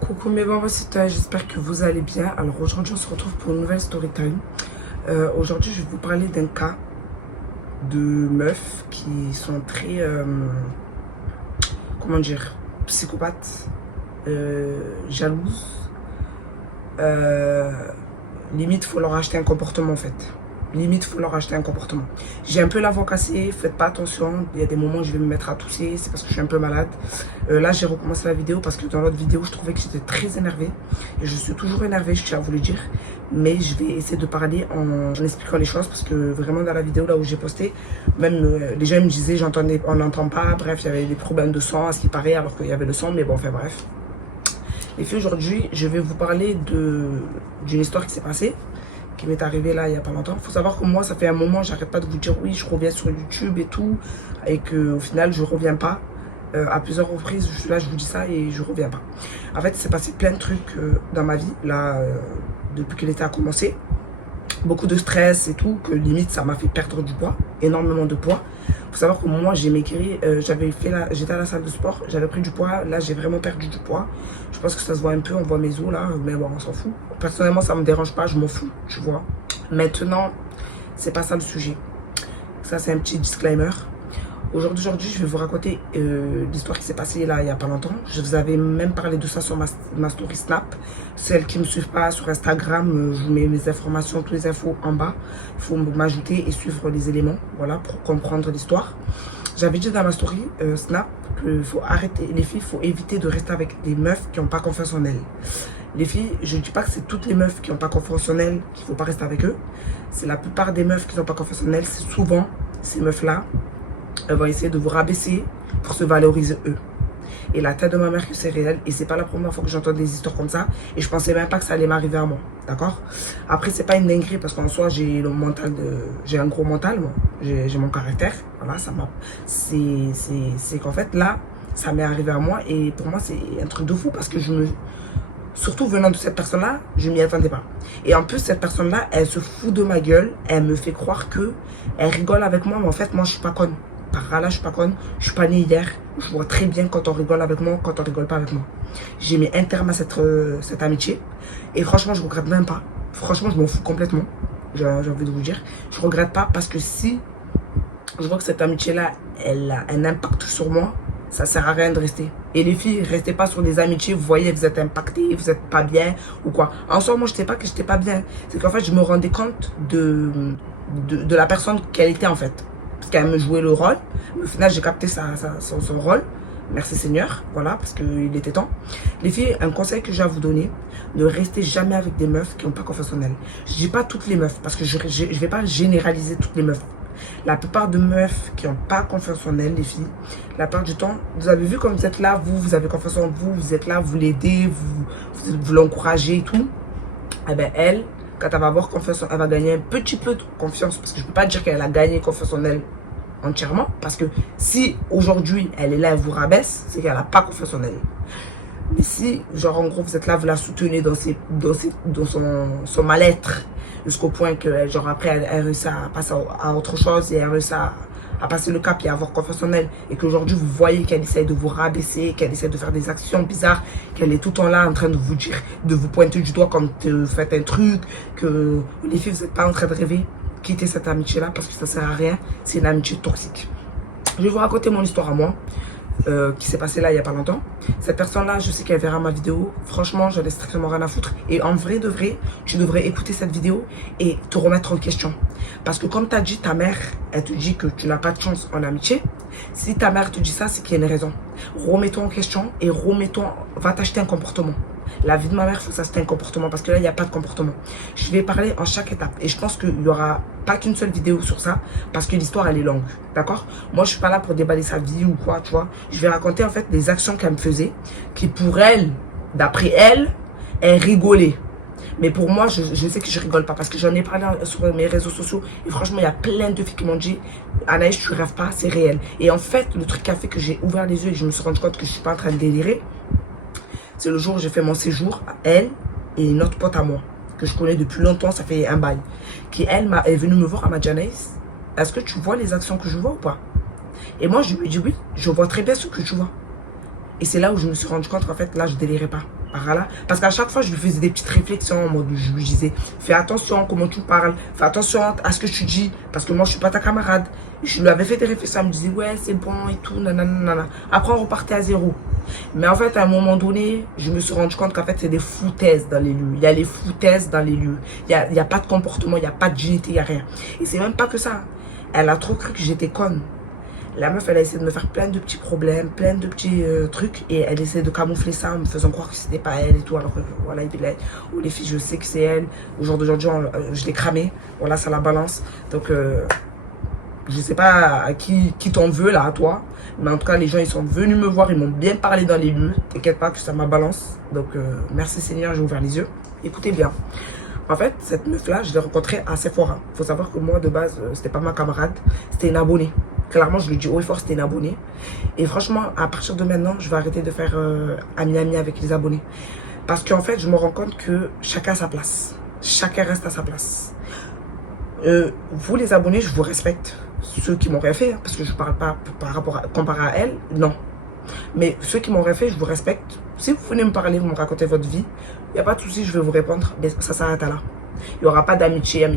Coucou mes bambas, c'est toi, j'espère que vous allez bien. Alors aujourd'hui on se retrouve pour une nouvelle story time. Aujourd'hui je vais vous parler d'un cas de meufs qui sont très, comment dire, psychopathes, jalouses. Limite faut leur acheter un comportement en fait. Limite, faut leur acheter un comportement. J'ai un peu la voix cassée, faites pas attention. Il y a des moments où je vais me mettre à tousser, c'est parce que je suis un peu malade. Là, j'ai recommencé la vidéo parce que dans l'autre vidéo, je trouvais que j'étais très énervée. Et je suis toujours énervée, je tiens à vous le dire. Mais je vais essayer de parler en expliquant les choses parce que vraiment dans la vidéo là où j'ai posté, même les gens me disaient on n'entend pas. Bref, il y avait des problèmes de son à ce qui paraît alors qu'il y avait le son. Mais bon, enfin bref. Les filles, aujourd'hui, je vais vous parler d'une histoire qui s'est passée, qui m'est arrivé là il n'y a pas longtemps. Il faut savoir que moi ça fait un moment, j'arrête pas de vous dire oui je reviens sur YouTube et tout, et que au final je reviens pas. À plusieurs reprises là je vous dis ça et je reviens pas. En fait il s'est passé plein de trucs dans ma vie là depuis que l'été a commencé. Beaucoup de stress et tout, que limite ça m'a fait perdre du poids, énormément de poids. Faut savoir que moi j'ai maigri, j'étais à la salle de sport, j'avais pris du poids, là j'ai vraiment perdu du poids. Je pense que ça se voit un peu, on voit mes os là, mais bon on s'en fout. Personnellement ça me dérange pas, je m'en fous, tu vois. Maintenant, c'est pas ça le sujet. Ça c'est un petit disclaimer. Aujourd'hui, je vais vous raconter l'histoire qui s'est passée là il n'y a pas longtemps. Je vous avais même parlé de ça sur ma story Snap. Celles qui ne me suivent pas sur Instagram, je vous mets mes informations, toutes les infos en bas. Il faut m'ajouter et suivre les éléments, voilà, pour comprendre l'histoire. J'avais dit dans ma story Snap qu'il faut arrêter, les filles, il faut éviter de rester avec des meufs qui n'ont pas confiance en elles. Les filles, je ne dis pas que c'est toutes les meufs qui n'ont pas confiance en elles qu'il ne faut pas rester avec eux. C'est la plupart des meufs qui n'ont pas confiance en elles. C'est souvent ces meufs-là. Elles vont essayer de vous rabaisser pour se valoriser eux. Et la tête de ma mère que c'est réel. Et c'est pas la première fois que j'entends des histoires comme ça. Et je pensais même pas que ça allait m'arriver à moi. D'accord? Après, c'est pas une dinguerie parce qu'en soi, j'ai le mental de. J'ai un gros mental, moi. J'ai mon caractère. Voilà, ça m'a. C'est qu'en fait, là, ça m'est arrivé à moi. Et pour moi, c'est un truc de fou parce que je me. Surtout venant de cette personne-là, je m'y attendais pas. Et en plus, cette personne-là, elle se fout de ma gueule. Elle me fait croire que elle rigole avec moi, mais en fait, moi, je suis pas conne. Par là, je suis pas conne. Je suis pas née hier. Je vois très bien quand on rigole avec moi, quand on rigole pas avec moi. J'ai mis un terme à cette amitié. Et franchement, je regrette même pas. Franchement, je m'en fous complètement. J'ai envie de vous dire. Je regrette pas parce que si je vois que cette amitié-là, elle a un impact sur moi, ça sert à rien de rester. Et les filles, restez pas sur des amitiés, vous voyez, vous êtes impactées, vous êtes pas bien ou quoi. En soi, moi, je sais pas que j'étais pas bien. C'est qu'en fait, je me rendais compte de la personne qu'elle était en fait. Parce qu'elle me jouait le rôle. Au final, j'ai capté son rôle. Merci Seigneur, voilà, parce qu'il était temps. Les filles, un conseil que j'ai à vous donner, ne restez jamais avec des meufs qui n'ont pas confiance en elles. Je dis pas toutes les meufs, parce que je vais pas généraliser toutes les meufs. La plupart de meufs qui n'ont pas confiance en elles, les filles, la plupart du temps, vous avez vu comme vous êtes là, vous avez confiance en vous, vous êtes là, vous l'aidez, vous l'encouragez et tout. Eh bien, elle, quand elle va avoir confiance, elle va gagner un petit peu de confiance, parce que je ne peux pas dire qu'elle a gagné confiance en elle entièrement, parce que si aujourd'hui elle est là, elle vous rabaisse, c'est qu'elle n'a pas confiance en elle. Mais si, genre en gros, vous êtes là, vous la soutenez dans son mal-être, jusqu'au point que, genre après, elle réussit à passer à autre chose et elle réussit à passer le cap et à avoir confiance en elle, et qu'aujourd'hui vous voyez qu'elle essaie de vous rabaisser, qu'elle essaie de faire des actions bizarres, qu'elle est tout le temps là en train de vous dire, de vous pointer du doigt quand vous faites un truc, que les filles, vous n'êtes pas en train de rêver, quittez cette amitié-là parce que ça sert à rien, c'est une amitié toxique. Je vais vous raconter mon histoire à moi. Qui s'est passé là il n'y a pas longtemps. Cette personne-là, je sais qu'elle verra ma vidéo. Franchement, j'en ai strictement rien à foutre. Et en vrai de vrai, tu devrais écouter cette vidéo et te remettre en question. Parce que comme tu as dit, ta mère, elle te dit que tu n'as pas de chance en amitié. Si ta mère te dit ça, c'est qu'il y a une raison. Remets-toi en question et va t'acheter un comportement. La vie de ma mère, il faut s'acheter un comportement parce que là, il n'y a pas de comportement. Je vais parler en chaque étape et je pense qu'il n'y aura pas qu'une seule vidéo sur ça parce que l'histoire, elle est longue. D'accord? Moi, je suis pas là pour déballer sa vie ou quoi, tu vois. Je vais raconter en fait des actions qu'elle me faisait qui, pour elle, d'après elle, elle rigolait. Mais pour moi, je sais que je rigole pas parce que j'en ai parlé sur mes réseaux sociaux et franchement, il y a plein de filles qui m'ont dit Anaïs, tu rêves pas, c'est réel. Et en fait, le truc qui a fait que j'ai ouvert les yeux et je me suis rendu compte que je suis pas en train de délirer, c'est le jour où j'ai fait mon séjour à elle et une autre pote à moi que je connais depuis longtemps, ça fait un bail, qui elle est venue me voir, à m'a dit Anaïs, est-ce que tu vois les actions que je vois ou pas? Et moi, je lui ai dit oui, je vois très bien ce que tu vois. Et c'est là où je me suis rendu compte qu'en fait, là, je délirais pas. par là. Parce qu'à chaque fois, je lui faisais des petites réflexions en mode, je lui disais, fais attention comment tu parles, fais attention à ce que tu dis, parce que moi, je suis pas ta camarade. Je lui avais fait des réflexions, elle me disait, ouais, c'est bon et tout, nanana. Après, on repartait à zéro. Mais en fait, à un moment donné, je me suis rendu compte qu'en fait, c'est des foutaises dans les lieux. Il y a les foutaises dans les lieux. Il y a pas de comportement, il n'y a pas de dignité, il n'y a rien. Et c'est même pas que ça. Elle a trop cru que j'étais conne. La meuf, elle a essayé de me faire plein de petits problèmes, plein de petits trucs. Et elle essaie de camoufler ça en me faisant croire que c'était pas elle et tout. Alors que voilà, ou les filles, je sais que c'est elle. Au jour d'aujourd'hui, je l'ai cramé. Voilà, ça la balance. Donc, je sais pas à qui t'en veux là, à toi. Mais en tout cas, les gens, ils sont venus me voir. Ils m'ont bien parlé dans les lieux. T'inquiète pas que ça m'a balance. Donc, merci Seigneur, j'ai ouvert les yeux. Écoutez bien. En fait, cette meuf-là, je l'ai rencontrée à Sephora. Il faut savoir que moi, de base, c'était pas ma camarade. C'était une abonnée. Clairement, je lui dis haut et fort, c'était une abonnée. Et franchement, à partir de maintenant, je vais arrêter de faire ami-ami avec les abonnés. Parce qu'en fait, je me rends compte que chacun a sa place. Chacun reste à sa place. Vous, les abonnés, je vous respecte. Ceux qui m'ont rien fait, hein, parce que je parle pas par rapport à, comparé à elle, non. Mais ceux qui m'ont rien fait, je vous respecte. Si vous venez me parler, vous me racontez votre vie, il n'y a pas de souci, je vais vous répondre. Mais ça s'arrête là. Il n'y aura pas d'amitié,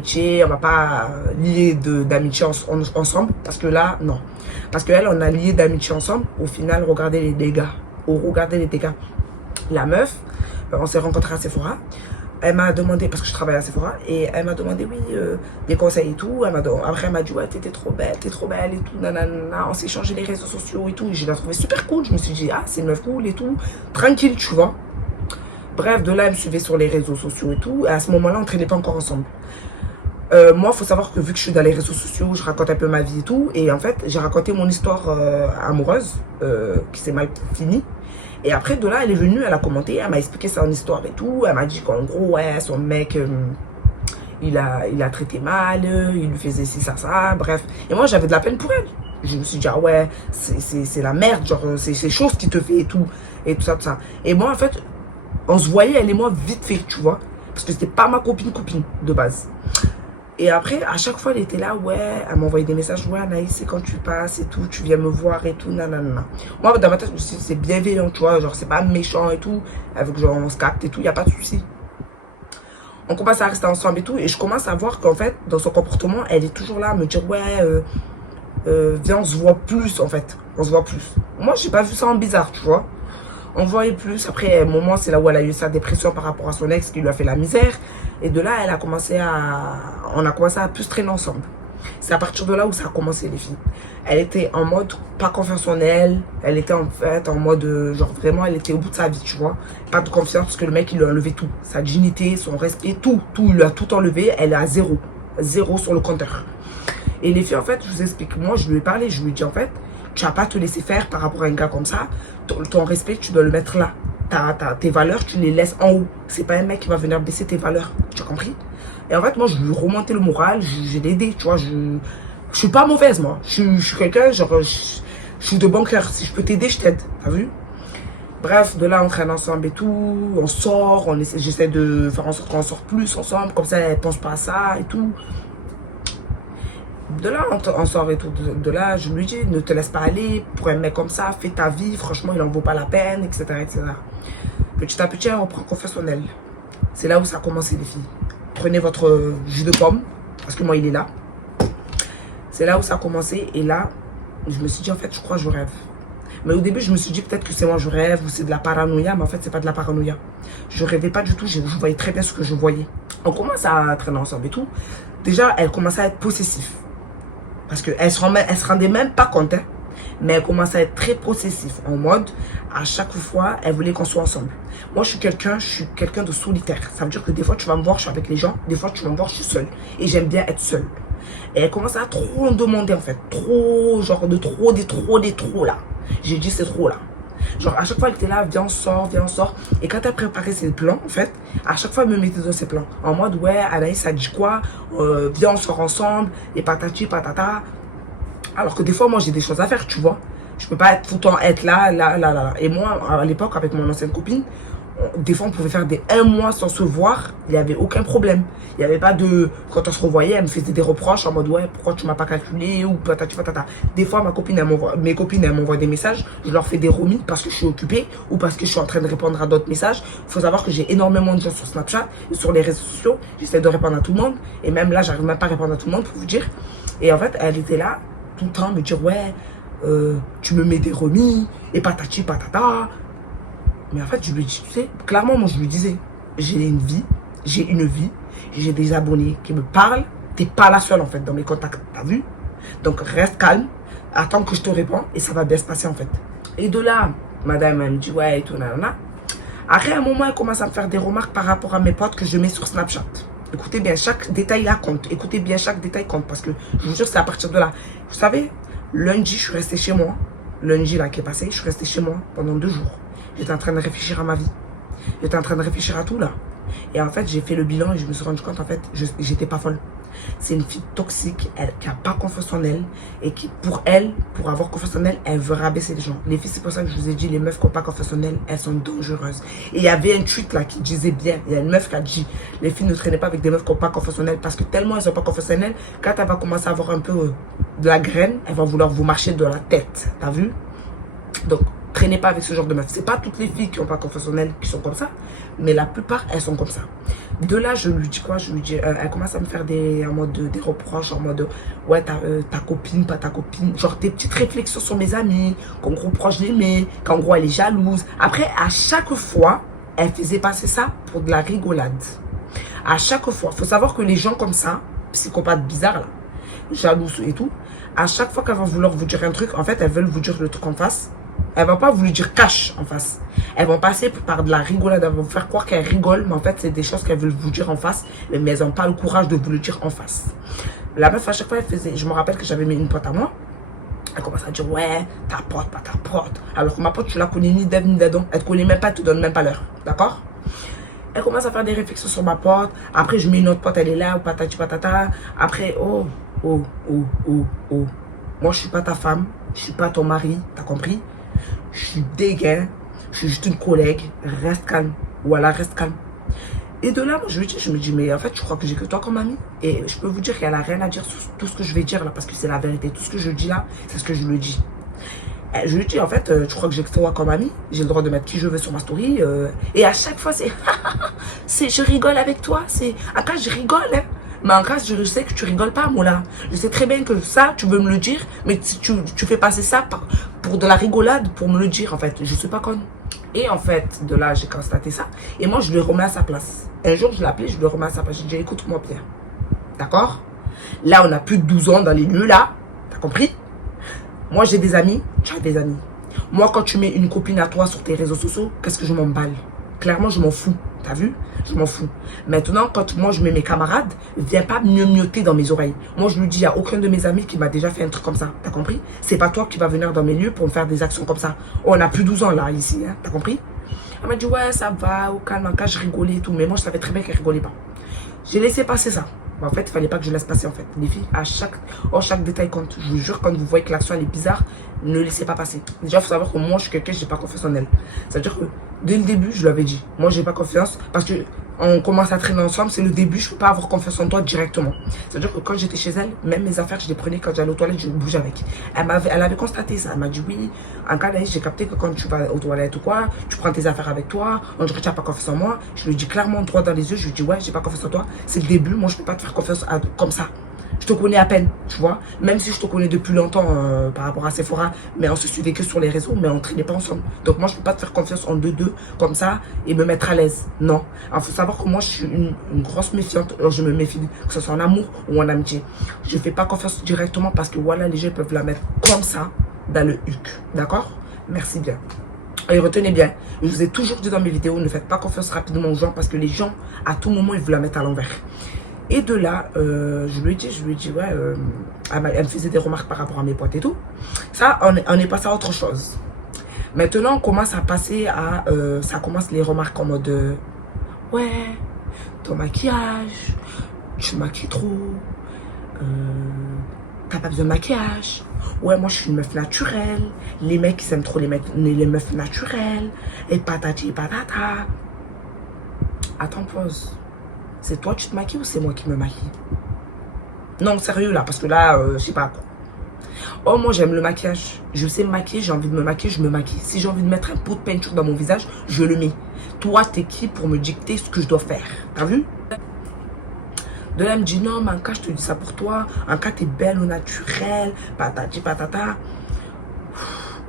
on va pas lier d'amitié ensemble. Parce que là, non. Parce qu'elle, on a lié d'amitié ensemble. Au final, regardez les dégâts. Regardez les dégâts. La meuf, on s'est rencontrés à Sephora. Elle m'a demandé, parce que je travaille à Sephora, et elle m'a demandé, oui, des conseils et tout. Après, elle m'a dit, ouais, t'es trop belle et tout, nanana. On s'est échangé les réseaux sociaux et tout. Et je l'ai trouvé super cool. Je me suis dit, ah, c'est une meuf cool et tout. Tranquille, tu vois. Bref, de là, elle me suivait sur les réseaux sociaux et tout. Et à ce moment-là, on ne traînait pas encore ensemble. Moi, il faut savoir que vu que je suis dans les réseaux sociaux, je raconte un peu ma vie et tout. Et en fait, j'ai raconté mon histoire amoureuse qui s'est mal finie. Et après, de là, elle est venue, elle a commenté, elle m'a expliqué son histoire et tout. Elle m'a dit qu'en gros, ouais, son mec, il a traité mal, il lui faisait ci, ça, bref. Et moi, j'avais de la peine pour elle. Je me suis dit, ah ouais, c'est la merde, genre, c'est ces choses qui te fait et tout ça, tout ça. Et moi, en fait, on se voyait, elle et moi, vite fait, tu vois. Parce que c'était pas ma copine de base. Et après, à chaque fois, elle était là, ouais, elle m'envoyait des messages, ouais, Anaïs, c'est quand tu passes et tout, tu viens me voir et tout, nanana. Moi, dans ma tête, je me suis dit, c'est bienveillant, tu vois, genre, c'est pas méchant et tout, avec genre, on se capte et tout, y a pas de souci. On commence à rester ensemble et tout, et je commence à voir qu'en fait, dans son comportement, elle est toujours là à me dire, ouais, viens, on se voit plus, en fait, on se voit plus. Moi, j'ai pas vu ça en bizarre, tu vois. On voyait plus. Après, un moment, c'est là où elle a eu sa dépression par rapport à son ex qui lui a fait la misère. Et de là, on a commencé à plus traîner ensemble. C'est à partir de là où ça a commencé, les filles. Elle était en mode pas confiance en elle. Elle était en fait en mode, genre vraiment, elle était au bout de sa vie, tu vois. Pas de confiance parce que le mec, il lui a enlevé tout. Sa dignité, son respect, tout. Il lui a tout enlevé. Elle est à zéro. Zéro sur le compteur. Et les filles, en fait, je vous explique. Moi, je lui ai parlé. Je lui ai dit, en fait, tu vas pas te laisser faire par rapport à un gars comme ça. Ton respect, tu dois le mettre là. Tes valeurs, tu les laisses en haut. C'est pas un mec qui va venir baisser tes valeurs. Tu as compris? Et en fait, moi, je lui ai remonté le moral. J'ai aidé, tu vois. Je suis pas mauvaise, moi. Je suis quelqu'un, genre, je suis de bon cœur. Si je peux t'aider, je t'aide. T'as vu? Bref, de là, on traîne ensemble et tout. On sort. J'essaie de faire en sorte qu'on sorte plus ensemble. Comme ça, elle pense pas à ça et tout. De là, on sort et tout. De là, je lui dis, ne te laisse pas aller. Pour un mec comme ça, fais ta vie. Franchement, il en vaut pas la peine, etc., etc. Petit à petit, on prend confiance en elle. C'est là où ça a commencé, les filles. Prenez votre jus de pomme. Parce que moi, il est là. C'est là où ça a commencé. Et là, je me suis dit, en fait, je crois que je rêve. Mais au début, je me suis dit, peut-être que c'est moi, je rêve. Ou c'est de la paranoïa. Mais en fait, c'est pas de la paranoïa. Je rêvais pas du tout. Je voyais très bien ce que je voyais. On commence à traîner ensemble et tout. Déjà, elle commençait à être possessive. Parce qu'elle se rendait même pas compte, hein, mais elle commençait à être très possessive. En mode, à chaque fois, elle voulait qu'on soit ensemble. Moi, je suis quelqu'un de solitaire. Ça veut dire que des fois, tu vas me voir, je suis avec les gens. Des fois, tu vas me voir, je suis seule. Et j'aime bien être seule. Et elle commence à trop en demander, en fait. Trop, genre, des trop, là. J'ai dit, c'est trop, là. Genre, à chaque fois, elle était là, viens, on sort, viens, on sort. Et quand elle préparait ses plans, en fait, à chaque fois, elle me mettait dans ses plans. En mode, ouais, Anaïs, ça dit quoi? Viens, on sort ensemble, et patati, patata. Alors que des fois, moi, j'ai des choses à faire, tu vois. Je peux pas tout le temps être là. Et moi, à l'époque, avec mon ancienne copine, Des fois, on pouvait faire des 1 mois sans se voir. Il n'y avait aucun problème. Il n'y avait pas de... Quand on se revoyait, elle me faisait des reproches en mode, ouais, pourquoi tu m'as pas calculé ou patati patata. Des fois, mes copines, elles m'envoient des messages. Je leur fais des remis parce que je suis occupée ou parce que je suis en train de répondre à d'autres messages. Il faut savoir que j'ai énormément de gens sur Snapchat et sur les réseaux sociaux. J'essaie de répondre à tout le monde. Et même là, j'arrive même pas à répondre à tout le monde pour vous dire. Et en fait, elle était là tout le temps me dire, ouais, tu me mets des remis et patati patata. Mais en fait, je lui dis, tu sais, clairement, moi, je lui disais, j'ai une vie, j'ai des abonnés qui me parlent, t'es pas la seule, en fait, dans mes contacts, t'as vu? Donc, reste calme, attends que je te réponds, et ça va bien se passer, en fait. Et de là, madame, elle me dit, ouais, et tout, nanana. Après, à un moment, elle commence à me faire des remarques par rapport à mes potes que je mets sur Snapchat. Écoutez bien, chaque détail là compte. Écoutez bien, chaque détail compte, parce que, je vous jure, c'est à partir de là. Vous savez, lundi, je suis restée chez moi. Lundi, là, qui est passé, je suis restée chez moi pendant 2 jours. J'étais en train de réfléchir à ma vie. J'étais en train de réfléchir à tout là. Et en fait, j'ai fait le bilan et je me suis rendu compte, en fait, j'étais pas folle. C'est une fille toxique, qui n'a pas confiance en elle. Et qui, pour elle, pour avoir confiance en elle, elle veut rabaisser les gens. Les filles, c'est pour ça que je vous ai dit, les meufs qui n'ont pas confiance en elles, elles sont dangereuses. Et il y avait un tweet là qui disait bien, il y a une meuf qui a dit, les filles ne traînez pas avec des meufs qui n'ont pas confiance en elles. Parce que tellement elles n'ont pas confiance en elles, quand elle va commencer à avoir un peu de la graine, elle va vouloir vous marcher de la tête. T'as vu? Donc, traînez pas avec ce genre de meuf. C'est pas toutes les filles qui n'ont pas confiance en elles qui sont comme ça, mais la plupart, elles sont comme ça. De là, je lui dis quoi? Je lui dis, elle commence à me faire des reproches, en mode, ouais, ta copine, pas ta copine. Genre des petites réflexions sur mes amis, qu'en gros, proche d'aimer, qu'en gros, elle est jalouse. Après, à chaque fois, elle faisait passer ça pour de la rigolade. À chaque fois, faut savoir que les gens comme ça, psychopathes bizarres là, jalouses et tout, à chaque fois qu'elles vont vouloir vous dire un truc, en fait, elles veulent vous dire le truc en face. Elles ne vont pas vous le dire cash en face. Elles vont passer par de la rigolade. Elles vont vous faire croire qu'elles rigolent. Mais en fait, c'est des choses qu'elles veulent vous dire en face. Mais elles n'ont pas le courage de vous le dire en face. La meuf, à chaque fois, elle faisait... Je me rappelle que j'avais mis une pote à moi. Elle commence à dire, ouais, ta pote, pas ta pote. Alors que ma pote, tu la connais ni d'Ève ni d'Adam. Elle ne te connaît même pas, elle ne te donne même pas l'heure. D'accord? Elle commence à faire des réflexions sur ma pote. Après, je mets une autre pote, elle est là, ou patati patata. Après, oh. Moi, je suis pas ta femme. Je suis pas ton mari. T'as compris? Je suis dégain, je suis juste une collègue, reste calme. Voilà, reste calme. Et de là, moi, je me dis, mais en fait, je crois que j'ai que toi comme amie. Et je peux vous dire qu'elle a rien à dire sur tout ce que je vais dire là, parce que c'est la vérité. Tout ce que je dis là, c'est ce que je lui dis. Je lui dis, en fait, tu crois que j'ai que toi comme amie? J'ai le droit de mettre qui je veux sur ma story. Et à chaque fois, je rigole avec toi. En cas, je rigole, hein. Mais en cas, je sais que tu rigoles pas, moi là. Je sais très bien que ça, tu veux me le dire, mais tu fais passer ça pour de la rigolade, pour me le dire, en fait. Je suis pas conne. Et en fait, de là, j'ai constaté ça. Et moi, je le remets à sa place. Un jour, je l'ai appelé, je le remets à sa place. J'ai dit, écoute-moi bien. D'accord? Là, on a plus de 12 ans dans les lieux, là. T'as compris? Moi, j'ai des amis, tu as des amis. Moi, quand tu mets une copine à toi sur tes réseaux sociaux, qu'est-ce que je m'emballe? Clairement, je m'en fous. T'as vu? Je m'en fous. Maintenant, quand moi, je mets mes camarades, viens pas miauter dans mes oreilles. Moi, je lui dis, il n'y a aucun de mes amis qui m'a déjà fait un truc comme ça. T'as compris? C'est pas toi qui vas venir dans mes lieux pour me faire des actions comme ça. Oh, on a plus 12 ans, là, ici. Hein? T'as compris? Elle m'a dit, ouais, ça va, au calme, en cas, je rigolais et tout. Mais moi, je savais très bien qu'elle rigolait pas. J'ai laissé passer ça. En fait, il fallait pas que je laisse passer, en fait. Les filles, chaque détail compte. Je vous jure, quand vous voyez que l'action, elle est bizarre, ne laissez pas passer. Déjà, il faut savoir que moi, je suis quelqu'un, je n'ai pas confiance en elle. C'est-à-dire que, dès le début, je lui avais dit, moi, j'ai pas confiance parce que on commence à traîner ensemble, c'est le début, je peux pas avoir confiance en toi directement. C'est-à-dire que quand j'étais chez elle, même mes affaires, je les prenais quand j'allais aux toilettes, je bougeais avec. Elle avait constaté ça. Elle m'a dit, oui, en cas j'ai capté que quand tu vas aux toilettes ou quoi, tu prends tes affaires avec toi, on dirait que tu n'as pas confiance en moi. Je lui dis clairement droit dans les yeux, je lui dis, ouais, j'ai pas confiance en toi. C'est le début, moi, je peux pas te faire confiance comme ça. Je te connais à peine, tu vois. Même si je te connais depuis longtemps par rapport à Sephora, mais on se suivait que sur les réseaux, mais on ne traînait pas ensemble. Donc moi, je ne peux pas te faire confiance en deux comme ça et me mettre à l'aise. Non. Il faut savoir que moi, je suis une grosse méfiante. Alors, je me méfie, que ce soit en amour ou en amitié. Je ne fais pas confiance directement parce que voilà, les gens peuvent la mettre comme ça dans le huc. D'accord? Merci bien. Et retenez bien, je vous ai toujours dit dans mes vidéos, ne faites pas confiance rapidement aux gens parce que les gens, à tout moment, ils veulent la mettre à l'envers. Et de là, je lui ai dit, ouais, elle me faisait des remarques par rapport à mes potes et tout. Ça, on est passé à autre chose. Maintenant, on commence à passer à, ça commence les remarques en mode, ouais, ton maquillage, tu maquilles trop, t'as pas besoin de maquillage. Ouais, moi je suis une meuf naturelle. Les mecs ils aiment trop les meufs naturelles. Et patati patata. Attends, pause. C'est toi tu te maquilles ou c'est moi qui me maquille? Non, sérieux là, parce que là, je sais pas quoi. Oh, moi j'aime le maquillage. Je sais me maquiller, j'ai envie de me maquiller, je me maquille. Si j'ai envie de mettre un pot de peinture dans mon visage, je le mets. Toi, t'es qui pour me dicter ce que je dois faire? T'as vu? De là, elle me dit non, mais Anka, je te dis ça pour toi. Anka, t'es belle au naturel, patati patata.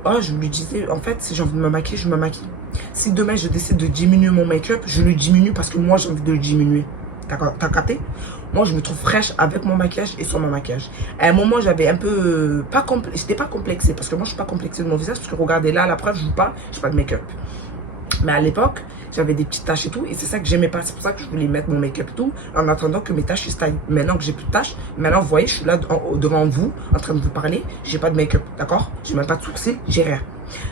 Oh, je lui disais, en fait, si j'ai envie de me maquiller, je me maquille. Si demain je décide de diminuer mon make-up, je le diminue parce que moi j'ai envie de le diminuer. T'as capté? Moi je me trouve fraîche avec mon maquillage et sans mon maquillage. À un moment j'avais un peu, j'étais pas complexée parce que moi je suis pas complexée de mon visage parce que regardez là, la preuve je joue pas, j'ai pas de make-up. Mais à l'époque, j'avais des petites taches et tout et c'est ça que j'aimais pas. C'est pour ça que je voulais mettre mon make-up et tout en attendant que mes taches se taillent. Maintenant que j'ai plus de taches, maintenant vous voyez, je suis là devant vous en train de vous parler, j'ai pas de make-up, d'accord? J'ai même pas de sourcils, j'ai rien.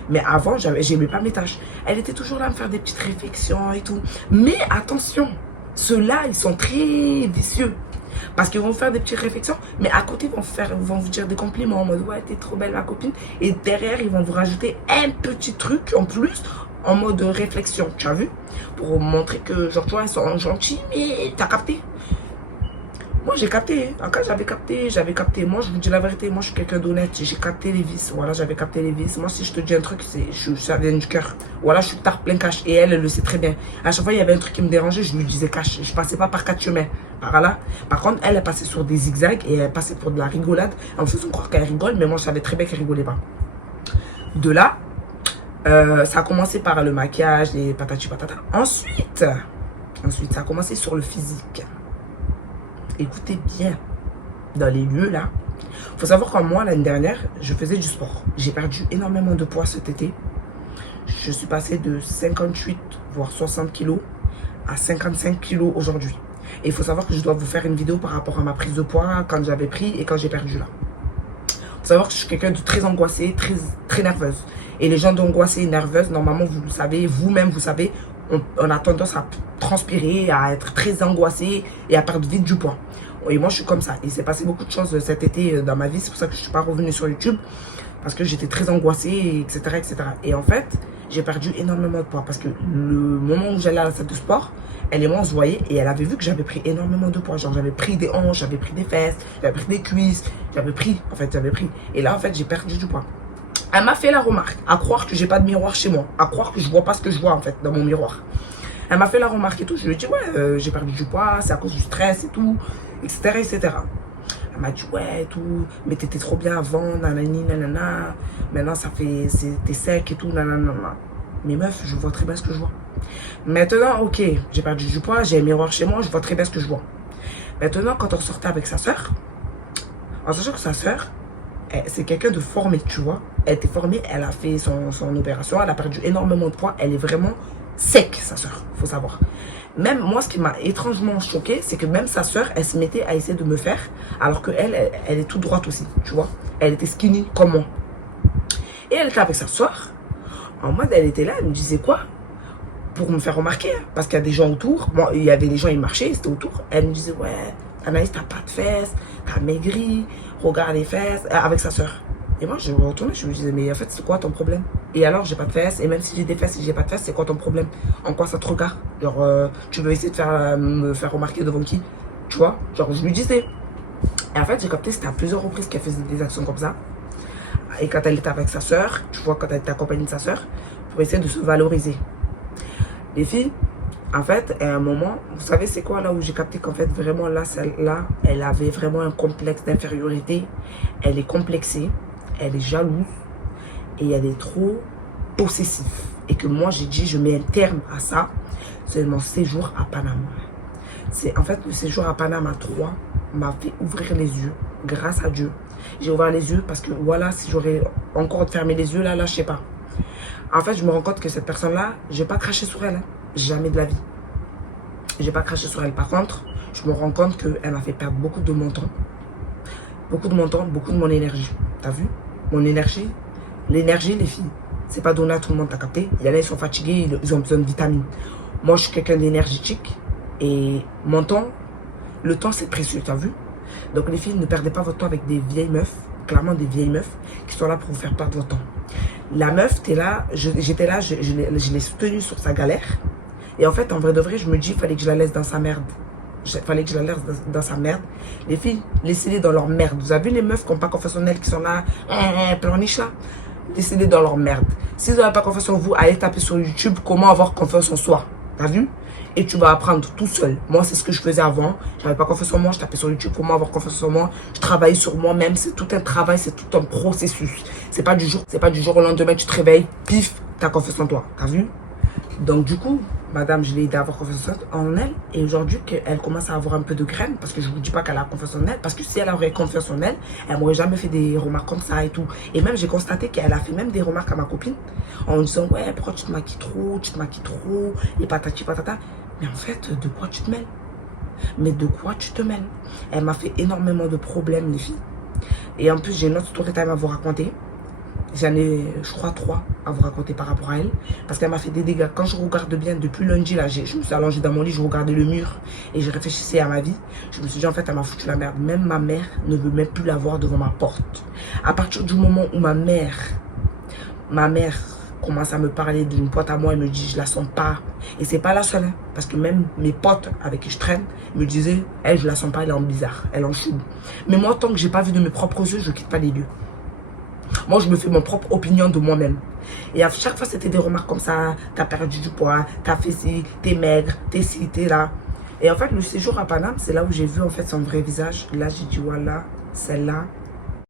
Mais avant, j'aimais pas mes taches. Elle était toujours là à me faire des petites réflexions et tout. Mais attention, ceux-là, ils sont très vicieux. Parce qu'ils vont faire des petites réflexions, mais à côté, ils vont vous dire des compliments en mode ouais, t'es trop belle ma copine. Et derrière, ils vont vous rajouter un petit truc en plus, en mode réflexion, tu as vu? Pour montrer que, genre, toi, ils sont gentils, mais t'as capté? Moi, j'ai capté. En cas, j'avais capté. Moi, je vous dis la vérité. Moi, je suis quelqu'un d'honnête. J'ai capté les vis. Voilà, j'avais capté les vis. Moi, si je te dis un truc, ça vient du cœur. Voilà, je suis tard plein cash. Et elle le sait très bien. À chaque fois, il y avait un truc qui me dérangeait. Je lui disais cash. Je passais pas par 4 chemins. Par là. Par contre, elle est passée sur des zigzags et elle passait pour de la rigolade. En me faisant croire qu'elle rigole. Mais moi, je savais très bien qu'elle rigolait pas. De là, ça a commencé par le maquillage, les patati patata. Ensuite, ça a commencé sur le physique. Écoutez bien, dans les lieux là, il faut savoir qu'en moi l'année dernière, je faisais du sport. J'ai perdu énormément de poids cet été. Je suis passée de 58 voire 60 kilos à 55 kilos aujourd'hui. Et il faut savoir que je dois vous faire une vidéo par rapport à ma prise de poids, quand j'avais pris et quand j'ai perdu là. Il faut savoir que je suis quelqu'un de très angoissé, très nerveuse. Et les gens d'angoissés et nerveuses, normalement vous le savez, vous-même vous savez, on a tendance à transpirer, à être très angoissé et à perdre vite du poids. Et moi, je suis comme ça. Il s'est passé beaucoup de choses cet été dans ma vie. C'est pour ça que je ne suis pas revenue sur YouTube. Parce que j'étais très angoissée, etc., etc. Et en fait, j'ai perdu énormément de poids. Parce que le moment où j'allais à la salle de sport, elle et moi, on se voyait. Et elle avait vu que j'avais pris énormément de poids. Genre, j'avais pris des hanches, j'avais pris des fesses, j'avais pris des cuisses. J'avais pris. Et là, en fait, j'ai perdu du poids. Elle m'a fait la remarque, à croire que j'ai pas de miroir chez moi, à croire que je vois pas ce que je vois en fait dans mon miroir. Elle m'a fait la remarque et tout, je lui ai dit ouais, j'ai perdu du poids, c'est à cause du stress et tout, etc. etc. Elle m'a dit ouais et tout, mais t'étais trop bien avant, nanani, nanana, maintenant ça fait, t'es sec et tout, nanana. Mais meuf, je vois très bien ce que je vois. Maintenant, ok, j'ai perdu du poids, j'ai un miroir chez moi, je vois très bien ce que je vois. Maintenant, quand on sortait avec sa soeur, en sachant que sa soeur, c'est quelqu'un de formé, tu vois. Elle était formée, elle a fait son opération, elle a perdu énormément de poids. Elle est vraiment sec, sa soeur, faut savoir. Même moi, ce qui m'a étrangement choqué, c'est que même sa soeur, elle se mettait à essayer de me faire, alors qu'elle, elle est toute droite aussi, tu vois. Elle était skinny comme moi. Et elle était avec sa soeur, en mode, elle était là, elle me disait quoi? Pour me faire remarquer, hein, parce qu'il y a des gens autour. Bon, il y avait des gens, ils marchaient, c'était autour. Elle me disait, ouais, Anaïs, t'as pas de fesses, t'as maigri, regarde les fesses, avec sa soeur. Et moi, je me retournais, je me disais, mais en fait, c'est quoi ton problème? Et alors, j'ai pas de fesses, et même si j'ai des fesses et j'ai pas de fesses, c'est quoi ton problème? En quoi ça te regarde? Genre, tu veux essayer de me faire remarquer devant qui? Tu vois? Genre, je lui disais. Et en fait, j'ai capté, c'était à plusieurs reprises qu'elle faisait des actions comme ça. Et quand elle était avec sa soeur, tu vois, quand elle était accompagnée de sa soeur, pour essayer de se valoriser. Les filles, en fait, à un moment, vous savez c'est quoi là où j'ai capté qu'en fait vraiment là, celle-là, elle avait vraiment un complexe d'infériorité. Elle est complexée, elle est jalouse et elle est trop possessive. Et que moi j'ai dit je mets un terme à ça, c'est mon séjour à Panama. C'est en fait le séjour à Panama 3 m'a fait ouvrir les yeux, grâce à Dieu. J'ai ouvert les yeux parce que voilà, si j'aurais encore fermé les yeux là, je sais pas. En fait, je me rends compte que cette personne-là, je vais pas cracher sur elle. Hein. Jamais de la vie. J'ai pas craché sur elle. Par contre, je me rends compte qu'elle m'a fait perdre beaucoup de mon temps. Beaucoup de mon temps, beaucoup de mon énergie. T'as vu? Mon énergie. L'énergie, les filles, c'est pas donné à tout le monde, t'as capté? Il y en a, ils sont fatigués, ils ont besoin de vitamines. Moi, je suis quelqu'un d'énergétique. Et mon temps, le temps, c'est précieux, t'as vu? Donc, les filles, ne perdez pas votre temps avec des vieilles meufs. Clairement, des vieilles meufs qui sont là pour vous faire perdre votre temps. La meuf, t'es là, j'étais là, je l'ai soutenue sur sa galère. Et en fait, en vrai de vrai, je me dis, il fallait que je la laisse dans sa merde. Il fallait que je la laisse dans sa merde. Les filles, laissez-les dans leur merde. Vous avez vu les meufs qui n'ont pas confiance en elles, qui sont là, pleurniche là? Laissez-les dans leur merde. Si vous n'avez pas confiance en vous, allez taper sur YouTube comment avoir confiance en soi. T'as vu? Et tu vas apprendre tout seul. Moi, c'est ce que je faisais avant. J'avais pas confiance en moi. Je tapais sur YouTube comment avoir confiance en moi. Je travaillais sur moi-même. C'est tout un travail, c'est tout un processus. C'est pas du jour au lendemain, tu te réveilles, pif, t'as confiance en toi. T'as vu? Donc du coup, madame, je l'ai aidé à avoir confiance en elle. Et aujourd'hui, qu'elle commence à avoir un peu de graine, parce que je ne vous dis pas qu'elle a confiance en elle, parce que si elle aurait confiance en elle, elle m'aurait jamais fait des remarques comme ça et tout. Et même, j'ai constaté qu'elle a fait même des remarques à ma copine, en me disant, ouais, pourquoi tu te maquilles trop, et patati patata. Mais en fait, de quoi tu te mêles? Mais de quoi tu te mêles? Elle m'a fait énormément de problèmes, les filles. Et en plus, j'ai une autre story time à vous raconter. J'en ai, je crois, 3 à vous raconter par rapport à elle. Parce qu'elle m'a fait des dégâts. Quand je regarde bien, depuis lundi, là, je me suis allongée dans mon lit, je regardais le mur et je réfléchissais à ma vie. Je me suis dit, en fait, elle m'a foutu la merde. Même ma mère ne veut même plus la voir devant ma porte. À partir du moment où ma mère commence à me parler d'une pote à moi, elle me dit, je la sens pas. Et c'est pas la seule, hein, parce que même mes potes avec qui je traîne me disaient, elle, je la sens pas, elle est en bizarre, elle est en chou. Mais moi, tant que j'ai pas vu de mes propres yeux, je quitte pas les lieux. Moi, je me fais mon propre opinion de moi-même. Et à chaque fois, c'était des remarques comme ça. T'as perdu du poids, t'as fait ci, t'es maigre, t'es ci, t'es là. Et en fait, le séjour à Paname, c'est là où j'ai vu en fait son vrai visage. Là, j'ai dit, voilà, celle-là,